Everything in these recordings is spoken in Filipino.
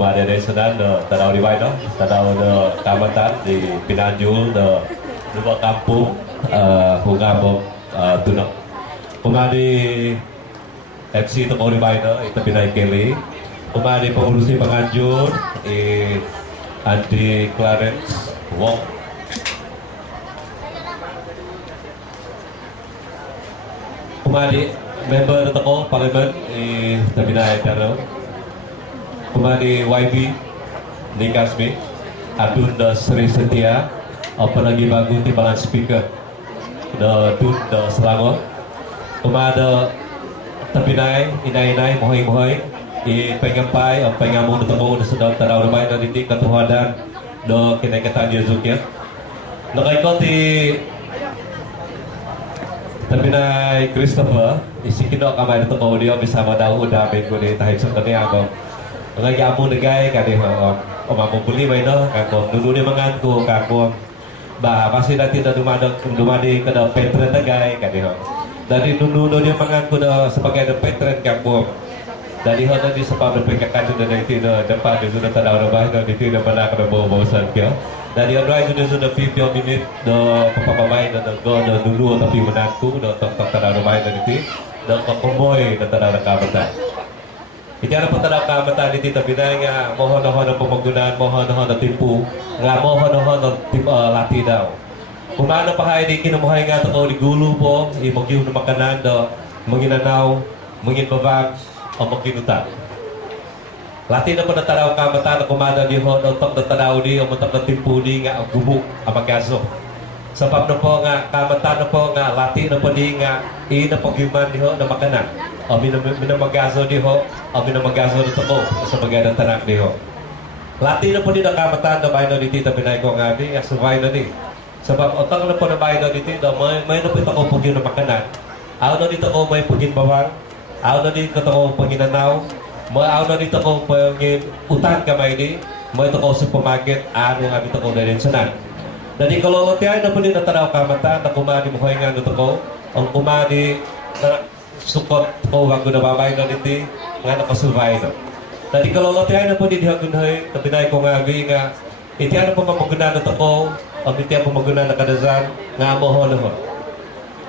Ada dari sedang tadau di mana, tadau de Kalimantan di Pinanjul de dua kampung Hungabong Tunok. Di FC Toko di mana itu Pinai Kelly. Di pengurusi penganjur Andi Clarence Wong. Di member Toko Parlimen Pinai Darau. Di YB di Kasmi Adun da Sri Setia apa lagi bagu timbangan speaker da Dun da Selangor da Tapinay inay mohoy pengampai pengamu da tamo da sedang tarau ramai da didik katuhadan da kinaitan dia zukya nakay ko ti Tapinay Christopher isikino kamay da tamo dia bersama daw udami ko di tahit sa kaniago ngayon mo nagay kadi mamubuli may no kako dulu ni manganku kako bah pasti nanti dah dumadi kada petren nagay kadi ho dari dulu dia manganku da sebagai petren kako dari ho tadi sebab berpekakan sudah dari itu depan dia sudah tanda orang baik di itu pada kada bawa-bawasan kyo dari orang sudah pipio minit do papa-pamay do go do dulu tapi menantu do tok tanda orang baik dari itu do pemboy do tanda kabatan. Itiara po talaga kamata ni Tita Binay nga mohon-mohon ang pamagunan, mohon-mohon ang timpu, nga mohon-mohon ang lati daw. Kung ano pa kayo di kinumuhay nga ito ni gulo po, imagyo na makanan do, manginanaw, manginbabag, o manginutan. Lati na po na taraw kamata na kumada ni ho, o tok na taraw ni, o matok na timpu ni nga ang gubuk, ang magaso. Sabab na po nga, kamata na po nga, lati na po di nga, inapagyuman ni ho na makanan. O minamagaso di ho, o minamagaso dito ko sa magandang tanak di ho. Lati na po din ang kamatan na bayan na dito Binay ko nga di, asubay na di. Sabab otang na po na bayan na dito, may na po ito ko pagyo na makanan. Aw na dito ko may pagin bawang, aw na dito ko paginanaw, aw na dito ko pagin utang kamay di, may ito ko supermarket, ano nga dito ko na rin sanan. Dadi kalolotiay na po din nataraw kamatan, na kumani mo nga dito ko, ang kumani na support ko wag na babay na dito nga nakasurvive no. Dati kalolotihan na po din hagunhay Binay ko nga nga iti ano po mamaguna na ko o iti ano po maguna na kadazan nga mohon-mohon.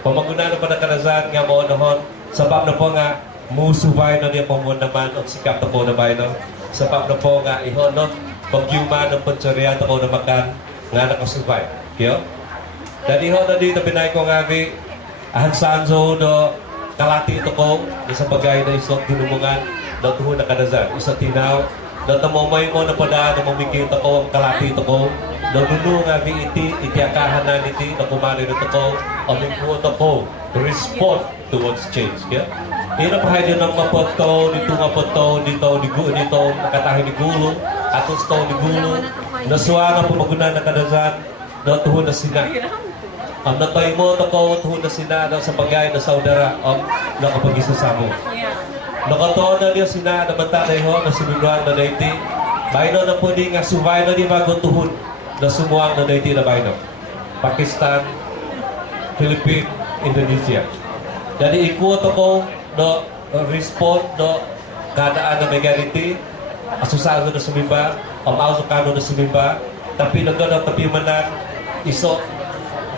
Pamaguna na po na kadazan nga mohon-mohon sabab na po nga musurvive na niya po mo naman o sikap na po na bahay no. Sabab na po nga ihonot pagyuman ng pansarya na po na makan nga nakasurvive. Kyo? Dati ho na dito Binay ko nga ahansanzo do kalati ito ko, isa bagay na isang tinumungan, natuho na kadazan, isa tinaw, natamamay mo na pada na mamigit ako ang kalati ito ko, nanuno nga iti akahanan iti, na kumari na ito ko, aming ko, respond towards change. Kaya, ina pa hayo ng mapoto, dito, nakatahin ni gulo, atos to ni gulo, nasuwa na pumagunan na kadazan, natuho na sina. Ang natay mo, tuho na sinada sa bagay na saudara ang nakapag-isa sa mo. Nakatoon na niya sinada bantanay ho na sinunuan na naiti. Bayno na po di nga subay na di bago tuhon na sumuang na naiti na bayno. Pakistan, Philippines, Indonesia. Jadi ikuot ako no respond no kadaan na may ganiti. Asusado na sumimba, amauso na sumimba. Tapi nagano tapi manan iso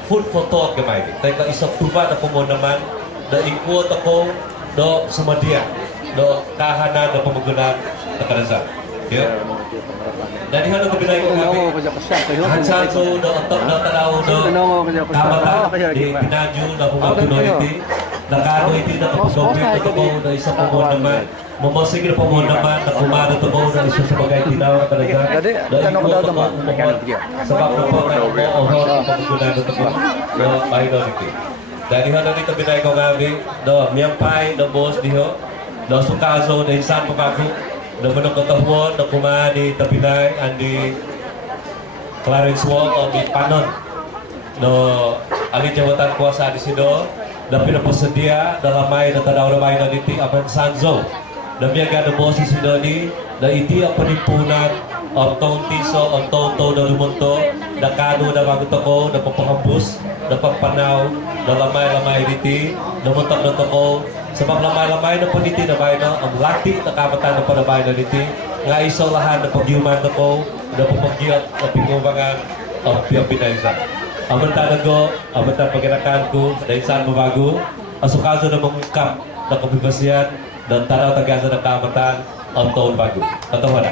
food for thought gamay. Tayo isang tuba na po mo naman na ikuot ako no sumadia no kahanan na pamagunan na karazan. Okay? Danihan na Binay ko kami hansanso no antok na tanaw no kamata di pinadyo na pumatuloy iti nakano iti na kapagawin na po na isang po mo naman mamasig na po mo naman na kumano to mo na isa sa bagay tinaw na karazan na ikuot ako sabab na po na umuohor ang pamagunan na ito no minority. Danihan na dito Binay ko kami no miyangpay no boss diho no sukaso na insan po kako no manong katahuan no kumani Tapinay andi Clarence Wong o di panon no alin jawatan kuasa di sino na pinapasadia na lamay na tanaw ramay na niti apan sanzo na miyaga na boses sino ni na iti ang panimpunan ang taong tiso ang taong na lumunto na kano na maguto ko na papahambus na pagpanaw na lamay-lamay niti na muntak na to ko sa paglamay-lamay na paniti na bayan ang lati na kamatan na panabay na niti nga isolahan na pagyuman na ko, na papagyot, na pingubangan, o pinaysa. Amantan ko, amantan pagkinakan ko, dahil saan mabago, asukaso na mangungkap na kabibasiyan, dan taraw tagasa ng kamatan, ang taon bago. Katawa na.